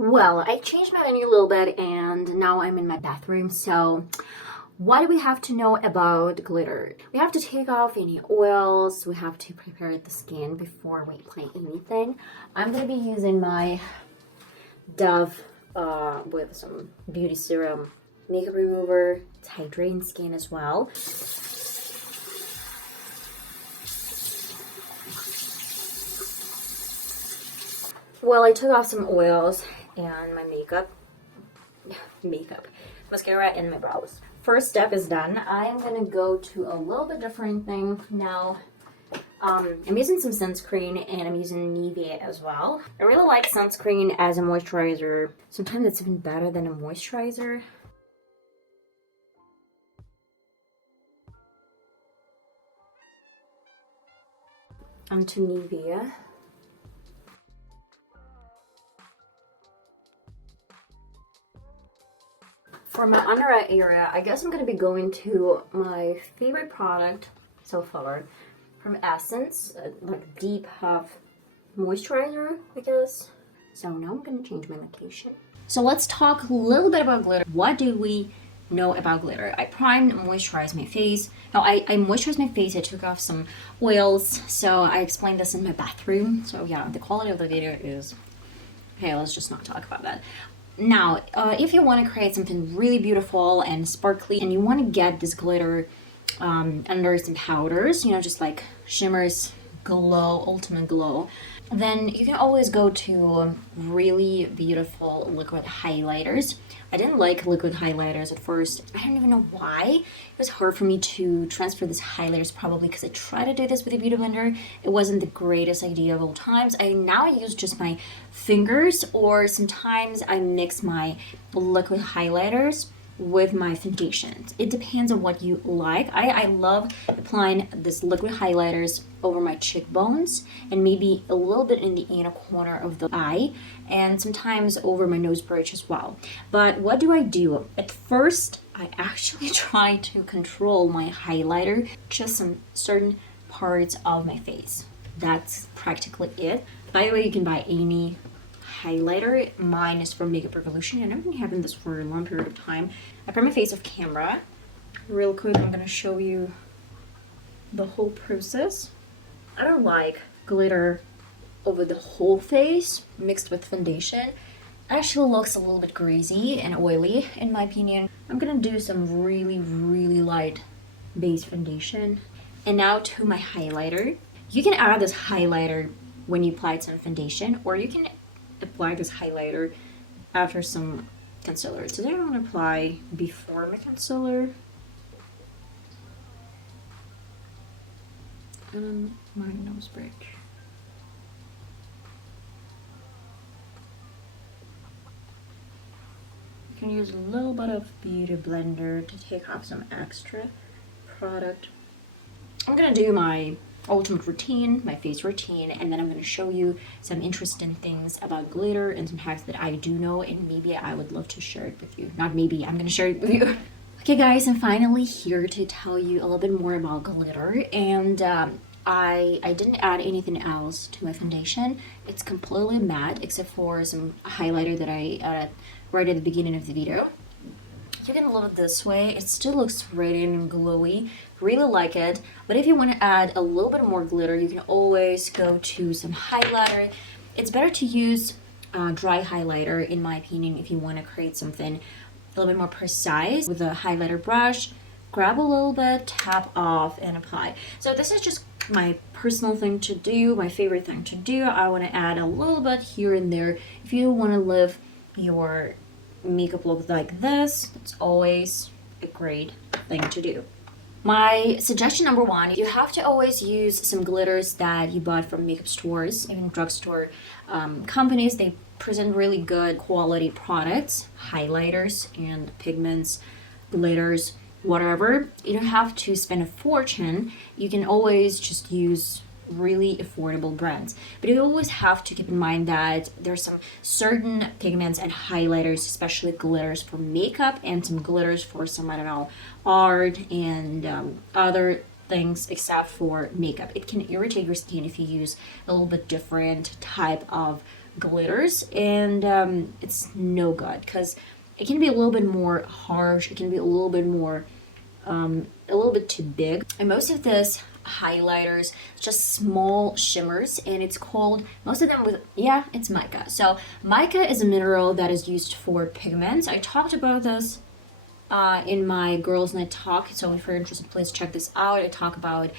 Well, I changed my venue a little bit and now I'm in my bathroom. So what do we have to know about glitter? We have to take off any oils. We have to prepare the skin before we apply anything. I'm going to be using my Dove with some beauty serum makeup remover. It's hydrating skin as well. Well, I took off some oils and my mascara and my brows. First step is done. I am gonna go to a little bit different thing now. I'm using some sunscreen and I'm using Nivea as well. I really like sunscreen as a moisturizer. Sometimes it's even better than a moisturizer. Onto Nivea. For my under eye area, I guess I'm going to be going to my favorite product so far from Essence, like Deep Puff Moisturizer, I guess. So now I'm going to change my location. So let's talk a little bit about glitter. What do we know about glitter? I primed and moisturized my face. No, I moisturized my face. I took off some oils. So I explained this in my bathroom. So yeah, the quality of the video is... Okay, let's just not talk about that. Now, if you want to create something really beautiful and sparkly and you want to get this glitter under some powders, you know, just like shimmers, glow, ultimate glow, then you can always go to really beautiful liquid highlighters. I didn't like liquid highlighters at first. I don't even know why. It was hard for me to transfer these highlighters, probably because I tried to do this with a beauty blender. It wasn't the greatest idea of all times. I now use just my fingers, or sometimes I mix my liquid highlighters with my foundations. It depends on what you like. I love applying this liquid highlighters over my cheekbones and maybe a little bit in the inner corner of the eye and sometimes over my nose bridge as well. But what do I do? At first, I actually try to control my highlighter just some certain parts of my face. That's practically it. By the way, you can buy any highlighter. Mine is from Makeup Revolution, and I've been having this for a long period of time. I prep my face off camera. Real quick, I'm gonna show you the whole process. I don't like glitter over the whole face mixed with foundation. It actually looks a little bit greasy and oily in my opinion. I'm gonna do some really light base foundation. And now to my highlighter. You can add this highlighter when you apply some foundation, or you can apply this highlighter after some concealer. Today I'm going to apply before my concealer and my nose bridge. You can use a little bit of beauty blender to take off some extra product. I'm going to do my ultimate routine, my face routine, and then I'm going to show you some interesting things about glitter and some hacks that I do know, and maybe I would love to share it with you. Not maybe, I'm going to share it with you. Okay guys, I'm finally here to tell you a little bit more about glitter, and I didn't add anything else to my foundation. It's completely matte except for some highlighter that I added right at the beginning of the video. You can love it this way. It still looks radiant and glowy. Really like it. But if you want to add a little bit more glitter, you can always go to some highlighter. It's better to use dry highlighter, in my opinion, if you want to create something a little bit more precise. With a highlighter brush, grab a little bit, tap off, and apply. So this is just my personal thing to do, my favorite thing to do. I want to add a little bit here and there. If you want to live your makeup look like this, it's always a great thing to do. My suggestion number one, you have to always use some glitters that you bought from makeup stores, even drugstore companies. They present really good quality products, highlighters and pigments, glitters, whatever. You don't have to spend a fortune. You can always just use really affordable brands, but you always have to keep in mind that there's some certain pigments and highlighters, especially glitters for makeup and some glitters for some, I don't know, art and other things except for makeup. It can irritate your skin if you use a little bit different type of glitters, and it's no good because it can be a little bit more harsh. It can be a little bit more, a little bit too big. And most of this highlighters, just small shimmers, and it's called, most of them with, yeah, it's mica. So mica is a mineral that is used for pigments. I talked about this in my Girls Night talk, so if you're interested, please check this out. I talk about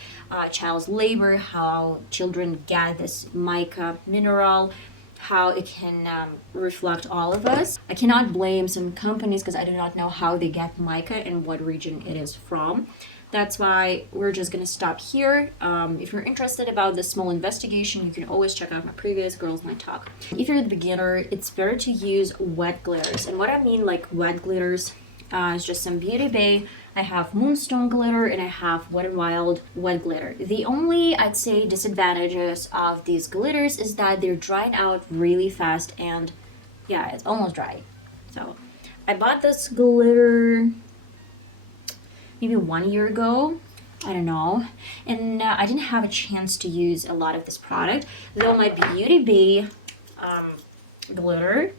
child labor, how children get this mica mineral, how it can reflect all of us. I cannot blame some companies because I do not know how they get mica and what region it is from. That's why we're just gonna stop here. If you're interested about this small investigation, you can always check out my previous Girls Night talk. If you're the beginner, it's better to use wet glitters. And what I mean like wet glitters is just some Beauty Bay. I have Moonstone glitter and I have Wet n Wild wet glitter. The only, I'd say, disadvantages of these glitters is that they're drying out really fast, and yeah, it's almost dry. So I bought this glitter maybe 1 year ago, I don't know, and I didn't have a chance to use a lot of this product, though my Beauty Bay glitter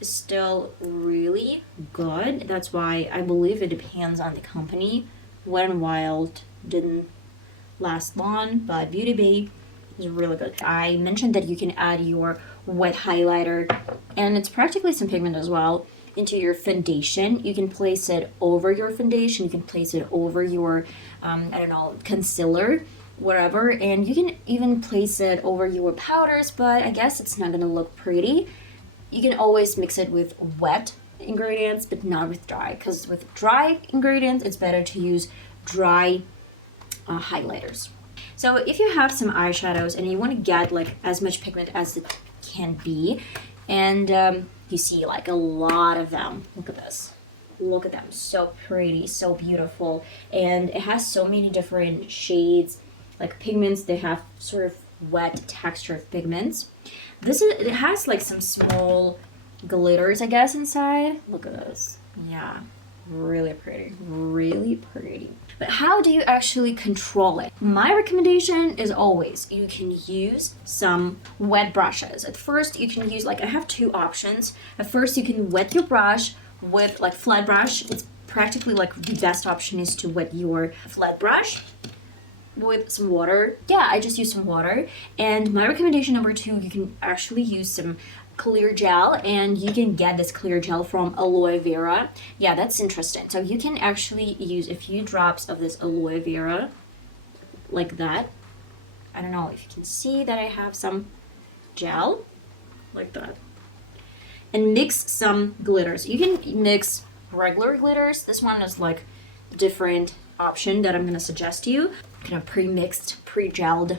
is still really good. That's why I believe it depends on the company. Wet n Wild didn't last long, but Beauty Bay is really good. I mentioned that you can add your wet highlighter, and it's practically some pigment as well, into your foundation. You can place it over your foundation, you can place it over your I don't know, concealer, whatever, and you can even place it over your powders, but I guess it's not gonna look pretty. You can always mix it with wet ingredients, but not with dry, because with dry ingredients it's better to use dry highlighters. So if you have some eyeshadows and you want to get like as much pigment as it can be, and you see like a lot of them, look at this, look at them, so pretty, so beautiful, and it has so many different shades, like pigments. They have sort of wet texture of pigments. It has like some small glitters, I guess, inside. Look at this. Yeah, really pretty, really pretty. But how do you actually control it? My recommendation is always you can use some wet brushes. At first you can use, like, I have two options. At first you can wet your brush with like flat brush. It's practically like the best option is to wet your flat brush with some water. Yeah, I just use some water. And my recommendation number two, you can actually use some clear gel, and you can get this clear gel from aloe vera. Yeah, that's interesting. So you can actually use a few drops of this aloe vera like that. I don't know if you can see that I have some gel like that, and mix some glitters. You can mix regular glitters. This one is like different option that I'm gonna suggest to you, kind of pre-mixed, pre-gelled.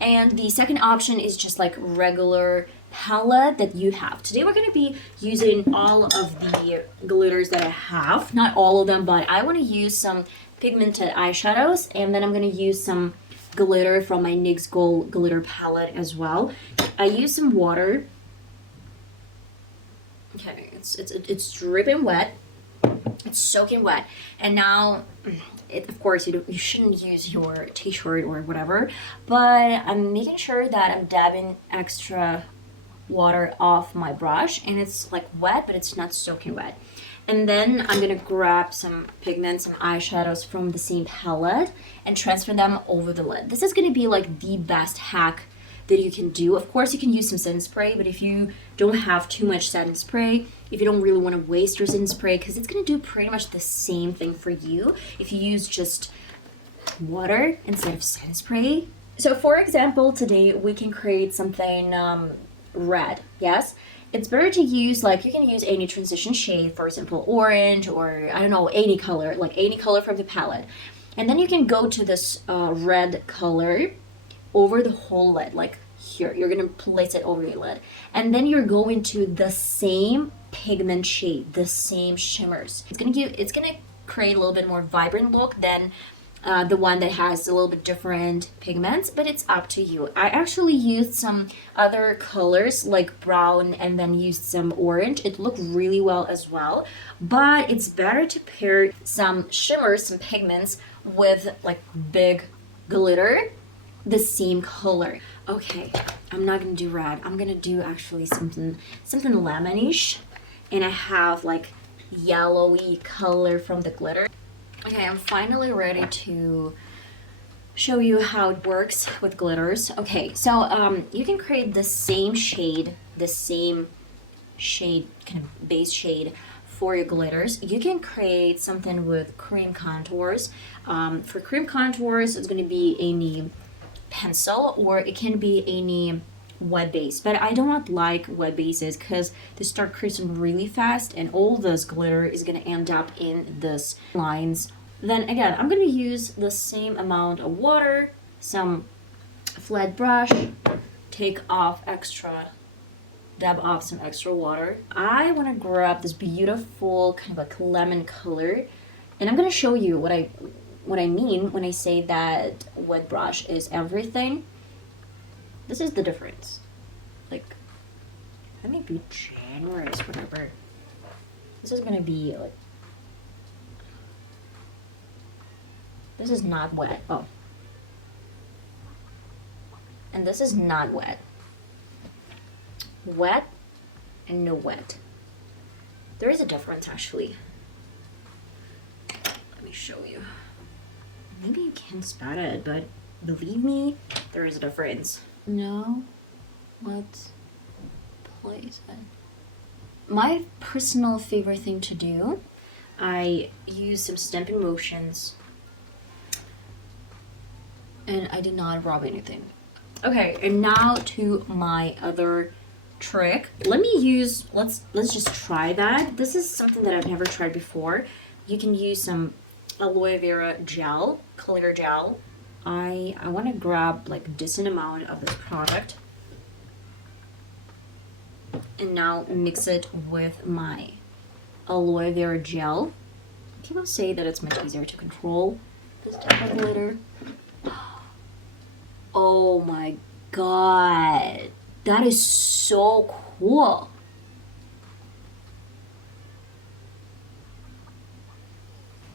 And the second option is just like regular palette that you have. Today we're gonna be using all of the glitters that I have, not all of them, but I want to use some pigmented eyeshadows, and then I'm gonna use some glitter from my NYX Gold glitter palette as well. I use some water. Okay, it's dripping wet. It's soaking wet, and now of course you shouldn't use your t-shirt or whatever, but I'm making sure that I'm dabbing extra water off my brush, and it's like wet, but it's not soaking wet. And then I'm gonna grab some pigments, some eyeshadows from the same palette, and transfer them over the lid. This is gonna be like the best hack that you can do. Of course you can use some setting spray, but if you don't have too much setting spray, if you don't really want to waste your setting spray, because it's going to do pretty much the same thing for you if you use just water instead of setting spray. So for example, today we can create something red. Yes, it's better to use, like, you can use any transition shade, for example orange, or I don't know, any color, like any color from the palette, and then you can go to this red color over the whole lid. Like here, you're gonna place it over your lid, and then you're going to the same pigment shade, the same shimmers. It's gonna create a little bit more vibrant look than the one that has a little bit different pigments, but it's up to you. I actually used some other colors like brown and then used some orange. It looked really well as well, but it's better to pair some shimmers, some pigments with like big glitter, the same color. Okay, I'm not gonna do red. I'm gonna do actually something lemonish, and I have like yellowy color from the glitter. Okay, I'm finally ready to show you how it works with glitters. Okay, so you can create the same shade, kind of base shade for your glitters. You can create something with cream contours. For cream contours, it's going to be any pencil, or it can be any wet base, but I do not like wet bases because they start creasing really fast and all this glitter is going to end up in this lines. Then again, I'm going to use the same amount of water, some flat brush, dab off some extra water. I want to grab this beautiful kind of like lemon color, and I'm going to show you what I mean when I say that wet brush is everything. This is the difference. Like, let me be generous, whatever. This is gonna be like, this is not wet. Oh. And this is not wet. Wet and no wet. There is a difference actually. Let me show you. Maybe you can't spot it, but believe me, there is a difference. No, let's place it. My personal favorite thing to do, I use some stamping motions, and I did not rub anything. Okay, and now to my other trick. Let's just try that. This is something that I've never tried before. You can use some aloe vera gel, clear gel. I want to grab like a decent amount of this product and now mix it with my aloe vera gel. People say that it's much easier to control this type of glitter. Oh my god, that is so cool.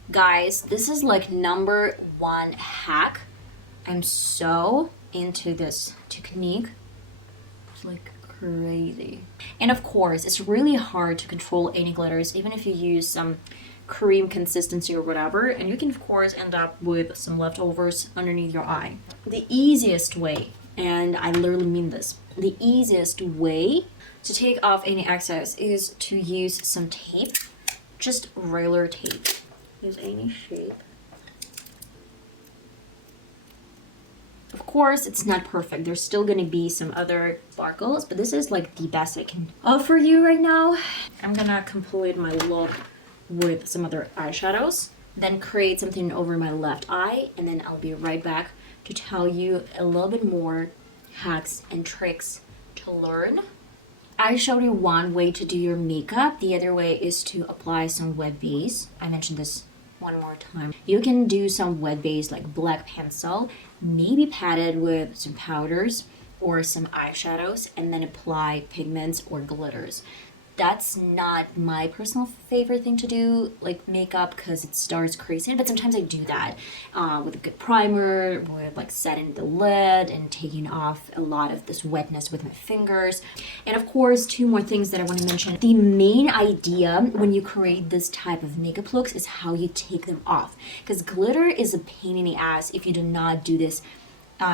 Guys, this is like #1 hack. I'm so into this technique. It's like crazy. And of course, it's really hard to control any glitters, even if you use some cream consistency or whatever, and you can of course end up with some leftovers underneath your eye. The easiest way, and I literally mean this, the easiest way to take off any excess is to use some tape, just regular tape. Use any shape. Of course, it's not perfect. There's still gonna be some other sparkles, but this is like the best I can offer you right now. I'm gonna complete my look with some other eyeshadows, then create something over my left eye, and then I'll be right back to tell you a little bit more hacks and tricks to learn. I showed you one way to do your makeup. The other way is to apply some wet base. I mentioned this one more time. You can do some wet base like black pencil, maybe padded with some powders or some eyeshadows, and then apply pigments or glitters. That's not my personal favorite thing to do, like makeup, because it starts creasing, but sometimes I do that with a good primer, with like setting the lid and taking off a lot of this wetness with my fingers. And of course, 2 more things that I want to mention. The main idea when you create this type of makeup looks is how you take them off, because glitter is a pain in the ass if you do not do this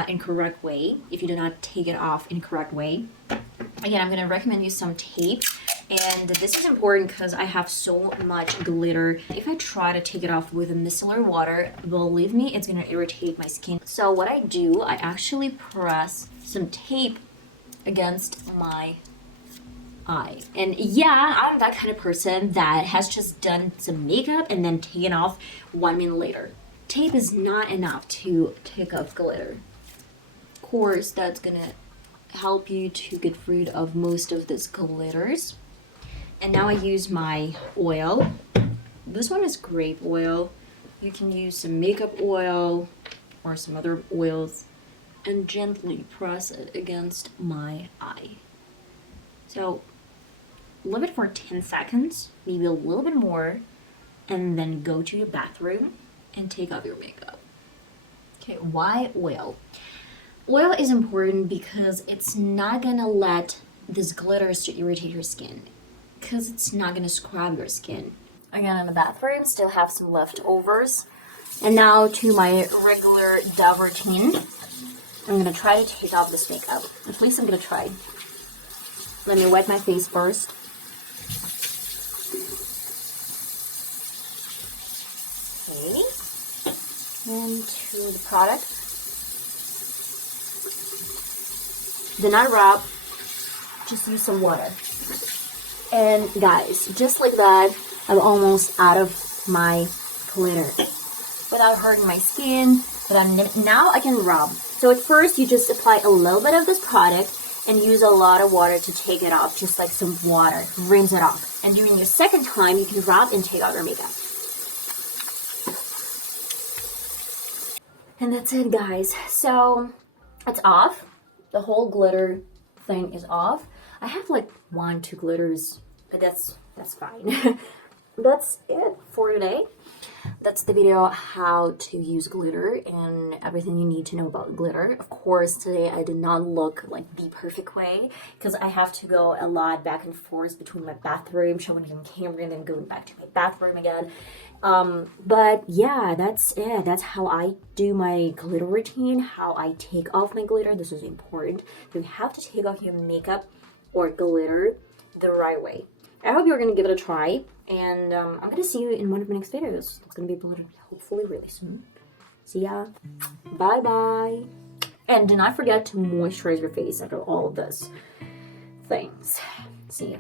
in correct way, if you do not take it off in correct way. Again, I'm going to recommend you some tape. And this is important because I have so much glitter. If I try to take it off with micellar water, believe me, it's gonna irritate my skin. So what I do, I actually press some tape against my eye. And yeah, I'm that kind of person that has just done some makeup and then taken off 1 minute later. Tape is not enough to take off glitter. Of course, that's gonna help you to get rid of most of this glitters. And now I use my oil. This one is grape oil. You can use some makeup oil or some other oils and gently press it against my eye. So leave it for 10 seconds, maybe a little bit more, and then go to your bathroom and take off your makeup. Okay, why oil? Oil is important because it's not gonna let this glitters to irritate your skin, because it's not gonna scrub your skin. Again, in the bathroom, still have some leftovers. And now to my regular Dove routine. I'm gonna try to take off this makeup. At least I'm gonna try. Let me wet my face first. Okay. And to the product. Do not rub, just use some water. And guys, just like that, I'm almost out of my glitter without hurting my skin. But now I can rub. So at first you just apply a little bit of this product and use a lot of water to take it off, just like some water, rinse it off. And during the second time, you can rub and take out your makeup. And that's it, guys. So it's off. The whole glitter thing is off. I have like 1, 2 glitters, but that's fine. That's it for today. That's the video how to use glitter and everything you need to know about glitter. Of course, today I did not look like the perfect way because I have to go a lot back and forth between my bathroom, showing you on camera, and then going back to my bathroom again. But yeah, that's it. That's how I do my glitter routine, how I take off my glitter. This is important. You have to take off your makeup or glitter the right way. I hope you're going to give it a try, and I'm going to see you in one of my next videos. It's going to be uploaded hopefully really soon. See ya. Bye-bye. And do not forget to moisturize your face after all of this things. See ya.